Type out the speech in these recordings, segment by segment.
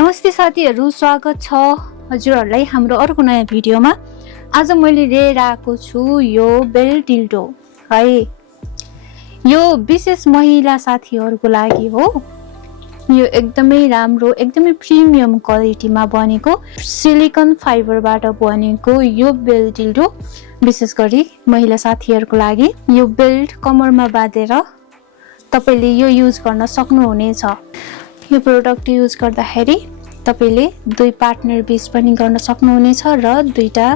नमस्ते साथीहरु, स्वागत छ हजुरहरुलाई हाम्रो अर्को नयाँ भिडियोमा। आज मैले लिएर आएको छु यो बेल डिल्डो है। यो विशेष महिला साथीहरुको लागि हो। यो एकदमै राम्रो, एकदमै प्रिमियम क्वालिटीमा बनेको सिलिकन फाइबरबाट बनेको यो बेल डिल्डो विशेष गरी महिला साथीहरुको लागि। यो बेल्ट कमरमा बाँधेर तपाईले यो युज गर्न सक्नुहुनेछ। यो प्रोडक्ट युज गर्दाखेरि तपाईले दुई पार्टनर बीच पनि गर्न सक्नुहुनेछ र दुईटा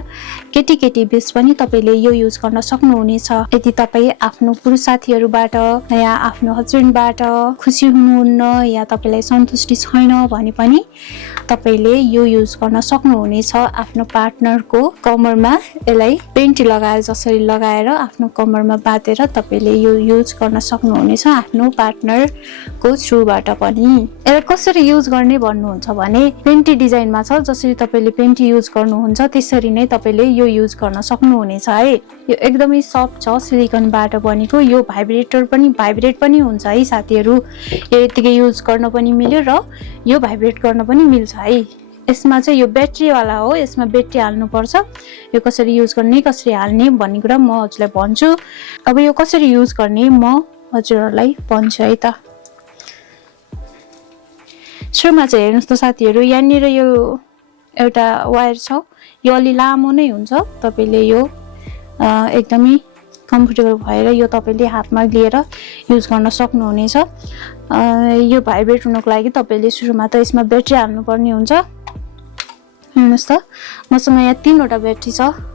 केटी बीच पनि तपाईले यो युज गर्न सक्नुहुनेछ। यदि तपाई आफ्नो पुरुष साथीहरुबाट या आफ्नो हस्बन्डबाट खुसी हुनुहुन्न या तपाईलाई सन्तुष्टि छैन भने पनि तपाईले यो युज गर्न सक्नुहुनेछ। आफ्नो पार्टनरको कमरमा यसलाई पेन्ट लगाएर जसरी लगाएर आफ्नो कमरमा बाँधेर तपाईले यो युज गर्न सक्नुहुनेछ आफ्नो पार्टनरको थ्रुबाट पनि। यसलाई कसरी युज गर्ने भन्नुहुन्छ भने पेन्टी डिजाइनमा छ। जसरी तपाईले पेन्टी युज गर्नुहुन्छ त्यसरी नै तपाईले यो युज गर्न सक्नुहुनेछ है। यो एकदमै सफ्ट छ, सिलिकनबाट बनेको। यो भाइब्रेट पनि हुन्छ है साथीहरु। यो यतिकै युज गर्न पनि मिल्यो र यो भाइब्रेट गर्न पनि मिल्छ है। यसमा चाहिँ यो ब्याट्री वाला हो। यसमा ब्याट्री हाल्नु पर्छ। यो कसरी युज गर्ने, कसरी हाल्ने भन्ने कुरा म हजुरलाई भन्छु। अब यो कसरी युज गर्ने म हजुरहरुलाई भन्छु है त। सुरुमा चाहिँ हेर्नुस् त साथीहरु, यहाँनिर यो एउटा वायर छ। यो अलि लामो नै हुन्छ। तपाईले यो एकदमै कम्फर्टेबल भएर यो तपाईले हातमा लिएर युज गर्न सक्नुहुनेछ। यो भाइब्रेट हुनको लागि तपाईले सुरुमा त यसमा ब्याट्री हाल्नु पर्ने हुन्छ। हेर्नुस् त, मसँग यहाँ 3 वटा ब्याट्री छ।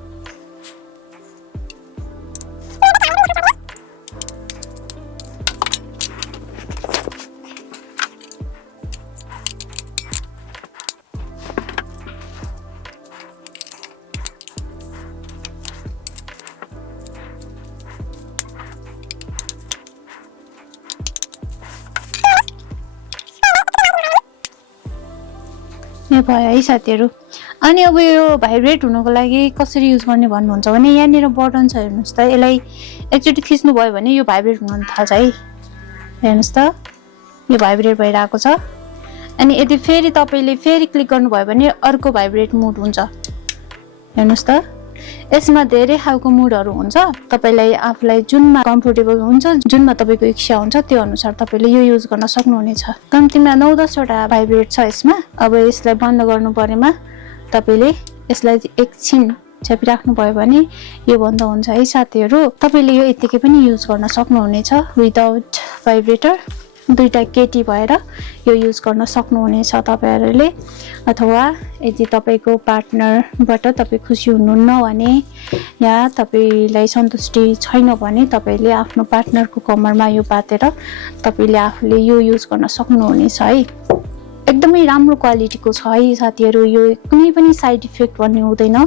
यो भयो है साथीहरु। अनि अब यो भाइब्रेट हुनको लागि कसरी युज गर्ने भन्नुहुन्छ भने यहाँनिर बटन छ। हेर्नुस् त, यसलाई एकचोटी थिच्नु भयो भने यो भाइब्रेट हुन थाल्छ है। हेर्नुस् त, यो भाइब्रेट भइरहेको छ। अनि यदि फेरि तपाईले फेरि क्लिक गर्नुभयो भने अर्को भाइब्रेट मोड हुन्छ। हेर्नुस् त, यसमा धेरै खालको मोडहरु हुन्छ। तपाईलाई आफुलाई जुनमा कम्फर्टेबल हुन्छ, जुनमा तपाईको इच्छा हुन्छ त्यो अनुसार तपाईले यो युज गर्न सक्नुहुनेछ। कम्तिमा 9-10 वटा भाइब्रेट छ यसमा। अब यसलाई बन्द गर्नु परेमा तपाईले यसलाई एकछिन छापिराख्नु भयो भने यो बन्द हुन्छ है साथीहरु। तपाईले यो यतिकै पनि युज गर्न सक्नुहुनेछ विदाउट भाइब्रेटर। दुईटा केटी भएर यो युज गर्न सक्नुहुनेछ तपाईहरुले। अथवा यदि तपाईको पार्टनरबाट तपाई खुसी हुनुहुन्न भने या तपाईलाई सन्तुष्टि छैन भने तपाईले आफ्नो पार्टनरको कमरमा यो बाँधेर तपाईले आफूले यो युज गर्न सक्नुहुनेछ है। एकदमै राम्रो क्वालिटीको छ है साथीहरु। यो कुनै पनि साइड इफेक्ट भन्ने हुँदैन।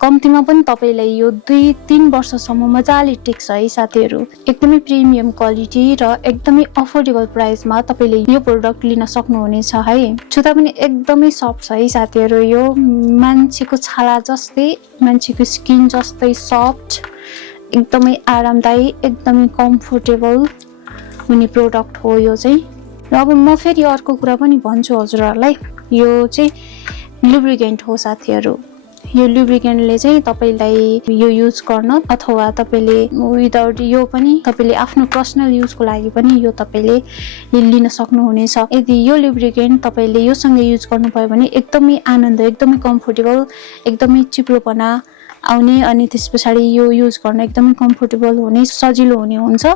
कम्तिमा पनि तपाईलाई यो 2-3 वर्षसम्म मजाले टिक्छ है साथीहरु। एकदमै प्रिमियम क्वालिटी र एकदमै अफोर्डेबल प्राइसमा तपाईले यो प्रोडक्ट लिन सक्नुहुनेछ है। छुदा पनि एकदमै सफ्ट छ है साथीहरु। यो मान्छेको छाला जस्तै, मान्छेको स्किन जस्तै सफ्ट, एकदमै आरामदायी, एकदमै कम्फर्टेबल हुने प्रोडक्ट हो यो चाहिँ। र अब म फेरि अर्को कुरा पनि भन्छु हजुरहरुलाई। यो चाहिँ लुब्रिकेन्ट हो साथीहरु। यो लुब्रिकेन्टले चाहिँ तपाईलाई यो युज गर्न अथवा तपाईले विदाउट यो पनि तपाईले आफ्नो पर्सनल युजको लागि पनि यो तपाईले लिन सक्नुहुनेछ। यदि यो लुब्रिकेन्ट तपाईले योसँग युज गर्नुभयो भने एकदमै आनन्द, एकदमै कम्फर्टेबल, एकदमै चिप्लोपना आउने अनि त्यसपछि यो युज गर्न एकदमै कम्फर्टेबल हुने, सजिलो हुने हुन्छ।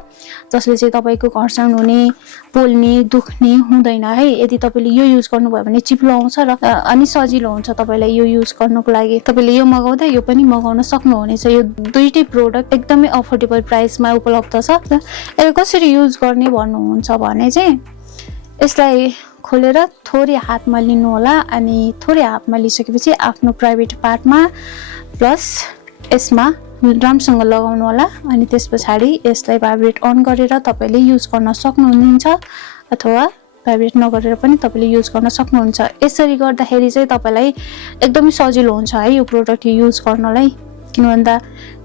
जसले चाहिँ तपाईको घर्षण हुने, पोल्ने, दुख्ने हुँदैन है। यदि तपाईले यो युज गर्नुभयो भने चिप्लो आउँछ र अनि सजिलो हुन्छ तपाईलाई यो युज गर्नको लागि। तपाईले यो मगाउँदा यो पनि मगाउन सक्नुहुनेछ। यो दुईटै प्रोडक्ट एकदमै अफोर्डेबल प्राइसमा उपलब्ध छ। यसलाई कसरी युज गर्ने भन्नुहुन्छ भने चाहिँ यसलाई खोलेर थोरै हातमा लिनु होला। अनि थोरै हातमा लिसकेपछि आफ्नो प्राइभेट पार्टमा प्लस यसमा राम्रोसँग लगाउनु होला। अनि त्यसपछि यसलाई भाइब्रेट अन गरेर तपाईले युज गर्न सक्नुहुन्छ अथवा भाइब्रेट नगरेर पनि तपाईले युज गर्न सक्नुहुन्छ। यसरी गर्दाखेरि चाहिँ तपाईलाई एकदमै सजिलो हुन्छ है यो प्रोडक्ट युज गर्नलाई। किन भन्दा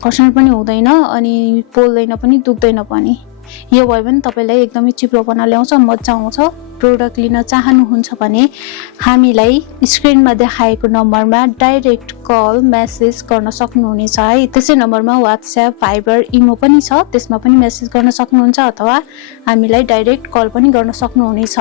घर्षण पनि हुँदैन अनि पोल्दैन पनि, दुख्दैन पनि। यो भयो भने तपाईँलाई एकदमै चिप्लोपना ल्याउँछ, मजा आउँछ। प्रोडक्ट लिन चाहनुहुन्छ भने हामीलाई स्क्रिनमा देखाएको नम्बरमा डाइरेक्ट कल मेसेज गर्न सक्नुहुनेछ है। त्यसै नम्बरमा वाट्सएप, भाइबर, इमो पनि छ, त्यसमा पनि मेसेज गर्न सक्नुहुन्छ अथवा हामीलाई डाइरेक्ट कल पनि गर्न सक्नुहुनेछ।